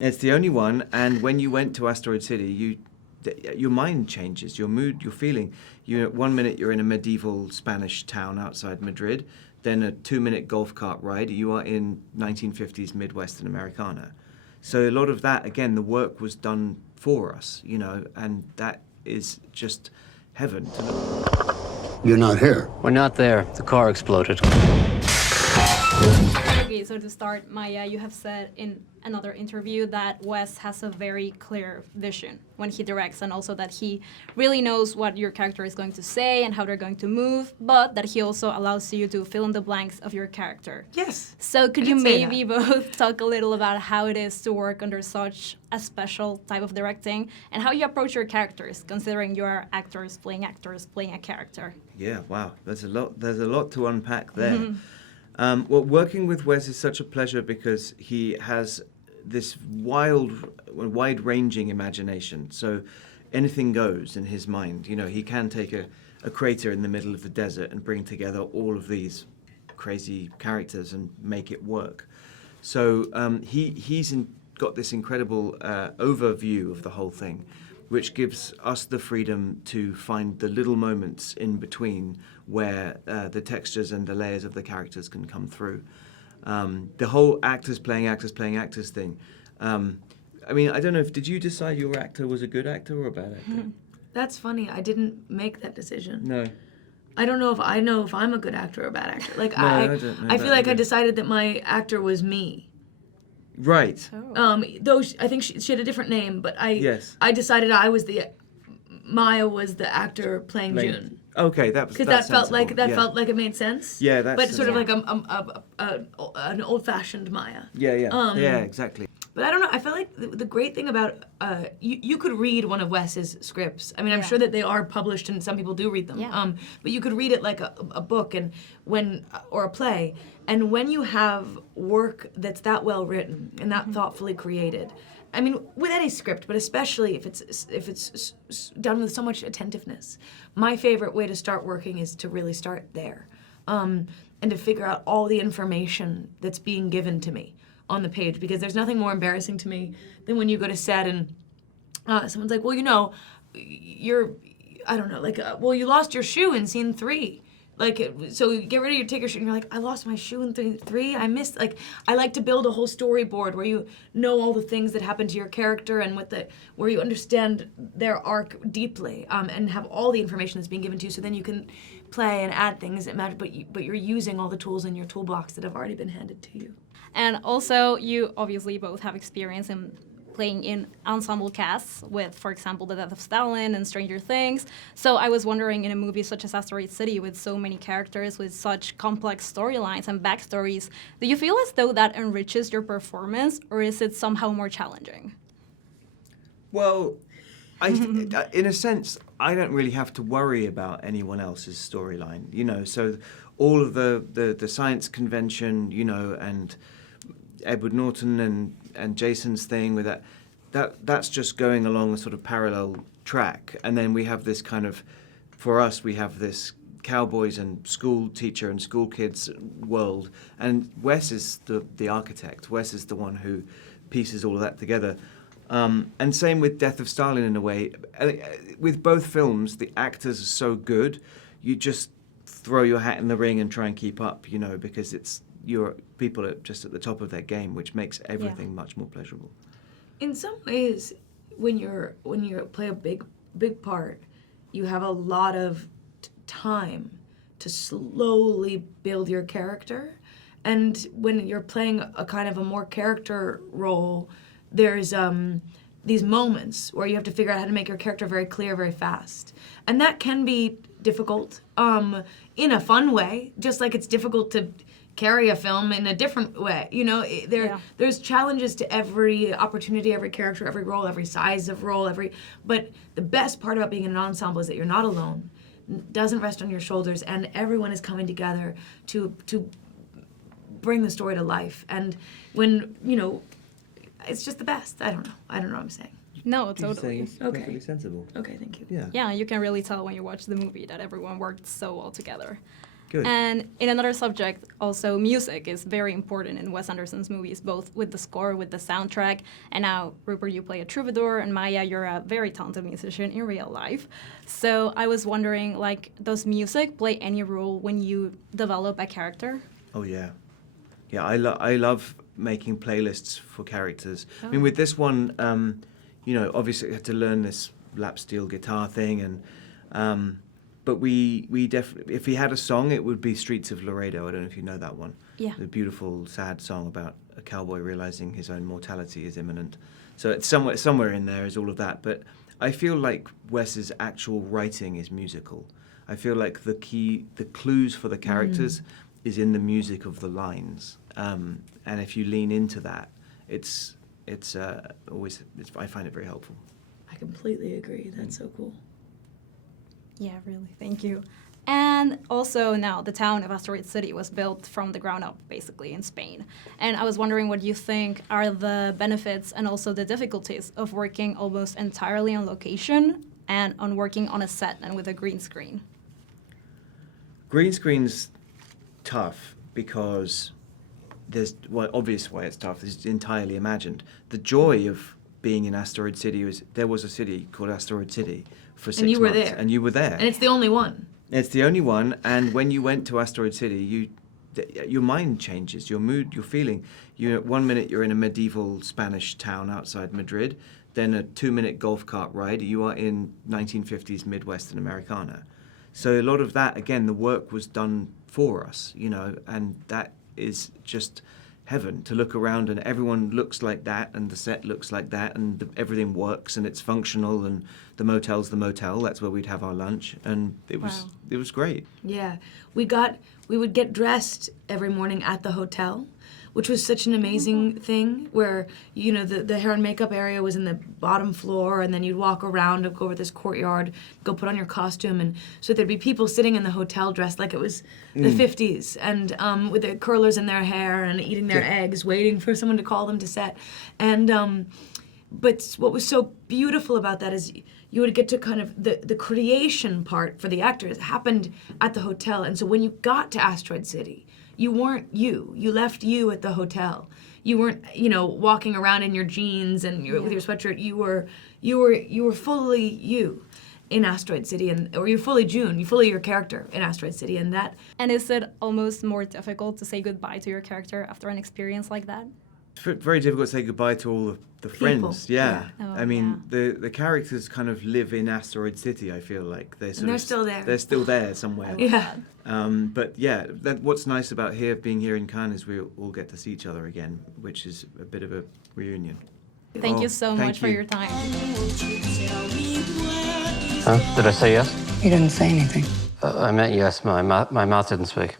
It's the only one, and when you went to Asteroid City, your mind changes, your mood, your feeling. One minute you're in a medieval Spanish town outside Madrid, then a 2-minute golf cart ride, you are in 1950s Midwestern Americana. So a lot of that, again, the work was done for us, and that is just heaven to look. You're not here. We're not there. The car exploded. Okay, so to start, Maya, you have said in another interview that Wes has a very clear vision when he directs, and also that he really knows what your character is going to say and how they're going to move, but that he also allows you to fill in the blanks of your character. Yes. So could you maybe both talk a little about how it is to work under such a special type of directing and how you approach your characters, considering you are actors playing a character? Yeah, wow, there's a lot to unpack there. Well, working with Wes is such a pleasure because he has this wide-ranging imagination. So anything goes in his mind. He can take a crater in the middle of the desert and bring together all of these crazy characters and make it work. So he's got this incredible overview of the whole thing, which gives us the freedom to find the little moments in between where the textures and the layers of the characters can come through. The whole actors playing actors thing. I mean, I don't know, did you decide your actor was a good actor or a bad actor? That's funny. I didn't make that decision. No. I don't know if I know if I'm a good actor or a bad actor. Like No, I don't know I feel that like I either. decided that my actor was me. Right. Though I think she had a different name, but Yes. I decided Maya was the actor playing June. Okay, that's Because that felt like sensible, yeah. felt like it made sense. Yeah, that's But sort of sensible. like an old-fashioned Maya. Yeah, yeah, exactly. But I don't know. I feel like the great thing about you could read one of Wes's scripts. I mean, I'm Yeah. sure that they are published and some people do read them. Yeah. But you could read it like a book or a play. And when you have work that's that well written and that thoughtfully created, I mean, with any script, but especially if it's done with so much attentiveness, my favorite way to start working is to really start there, and to figure out all the information that's being given to me on the page, because there's nothing more embarrassing to me than when you go to set and someone's like, well, I don't know, like, well, you lost your shoe in scene 3. Like, so you get rid of take your shoe, and you're like, I lost my shoe in 3. I missed, like, I like to build a whole storyboard where you know all the things that happen to your character and where you understand their arc deeply, and have all the information that's being given to you, so then you can play and add things that matter, but you're using all the tools in your toolbox that have already been handed to you. And also, you obviously both have experience in playing in ensemble casts with, for example, The Death of Stalin and Stranger Things. So I was wondering, in a movie such as Asteroid City, with so many characters, with such complex storylines and backstories, do you feel as though that enriches your performance, or is it somehow more challenging? Well, in a sense, I don't really have to worry about anyone else's storyline, so all of the science convention, and Edward Norton and Jason's thing with that's just going along a sort of parallel track. And then we have this kind of, for us, we have this cowboys and school teacher and school kids world. And Wes is the architect. Wes is the one who pieces all of that together. And same with Death of Stalin in a way. With both films, the actors are so good, you just throw your hat in the ring and try and keep up, because people are just at the top of their game, which makes everything much more pleasurable. In some ways, when you play a big part, you have a lot of time to slowly build your character. And when you're playing a kind of a more character role, there's these moments where you have to figure out how to make your character very clear very fast. And that can be difficult in a fun way, just like it's difficult to carry a film in a different way. There's challenges to every opportunity, every character, every role, every size of role, but the best part about being in an ensemble is that you're not alone, doesn't rest on your shoulders, and everyone is coming together to bring the story to life. And when, it's just the best. I don't know what I'm saying. No, totally. It's perfectly sensible. Okay, thank you. Yeah. Yeah, you can really tell when you watch the movie that everyone worked so well together. Good. And in another subject, also music is very important in Wes Anderson's movies, both with the score, with the soundtrack. And now, Rupert, you play a troubadour, and Maya, you're a very talented musician in real life. So I was wondering, like, does music play any role when you develop a character? Oh yeah, yeah. I love making playlists for characters. I mean, Oh. with this one, you know, obviously I had to learn this lap steel guitar thing, and but we definitely, if we had a song, it would be Streets of Laredo. I don't know if you know that one. Yeah. The beautiful, sad song about a cowboy realizing his own mortality is imminent. So it's somewhere in there is all of that. But I feel like Wes's actual writing is musical. I feel like the clues for the characters is in the music of the lines. And if you lean into that, it's always, I find it very helpful. I completely agree. That's so cool. Yeah, really. Thank you. And also now the town of Asteroid City was built from the ground up, basically, in Spain. And I was wondering what you think are the benefits and also the difficulties of working almost entirely on location and on working on a set and with a green screen. Green screen's tough because there's, well, obvious why it's tough. It's entirely imagined. The joy of being in Asteroid City was there was a city called Asteroid City for 6 months. And you were there. And you were there. And it's the only one. It's the only one. And when you went to Asteroid City, your mind changes, your mood, your feeling. One minute you're in a medieval Spanish town outside Madrid, then a 2-minute golf cart ride, you are in 1950s Midwestern Americana. So a lot of that, again, the work was done for us, you know, and that is just heaven to look around and everyone looks like that and the set looks like that and everything works and it's functional and the motel's the motel. That's where we'd have our lunch, and it was great. Yeah, we would get dressed every morning at the hotel, which was such an amazing thing. Where the hair and makeup area was in the bottom floor, and then you'd walk around and go over this courtyard, go put on your costume, and so there'd be people sitting in the hotel dressed like it was the 50s, and with their curlers in their hair and eating their eggs, waiting for someone to call them to set, and. But what was so beautiful about that is you would get to kind of the creation part for the actors happened at the hotel. And so when you got to Asteroid City, you weren't you. You left you at the hotel. You weren't, walking around in your jeans and with your sweatshirt. You were fully you in Asteroid City, or you're fully June. You're fully your character in Asteroid City, and that. And is it almost more difficult to say goodbye to your character after an experience like that? It's very difficult to say goodbye to all the friends. Yeah. Oh, I mean, the characters kind of live in Asteroid City, I feel like. They're still there. They're still there somewhere. Yeah. But yeah, what's nice about being here in Cannes is we all get to see each other again, which is a bit of a reunion. Thank you so thank much for you. your time. Huh? Did I say yes? You didn't say anything. I meant yes. My mouth didn't speak.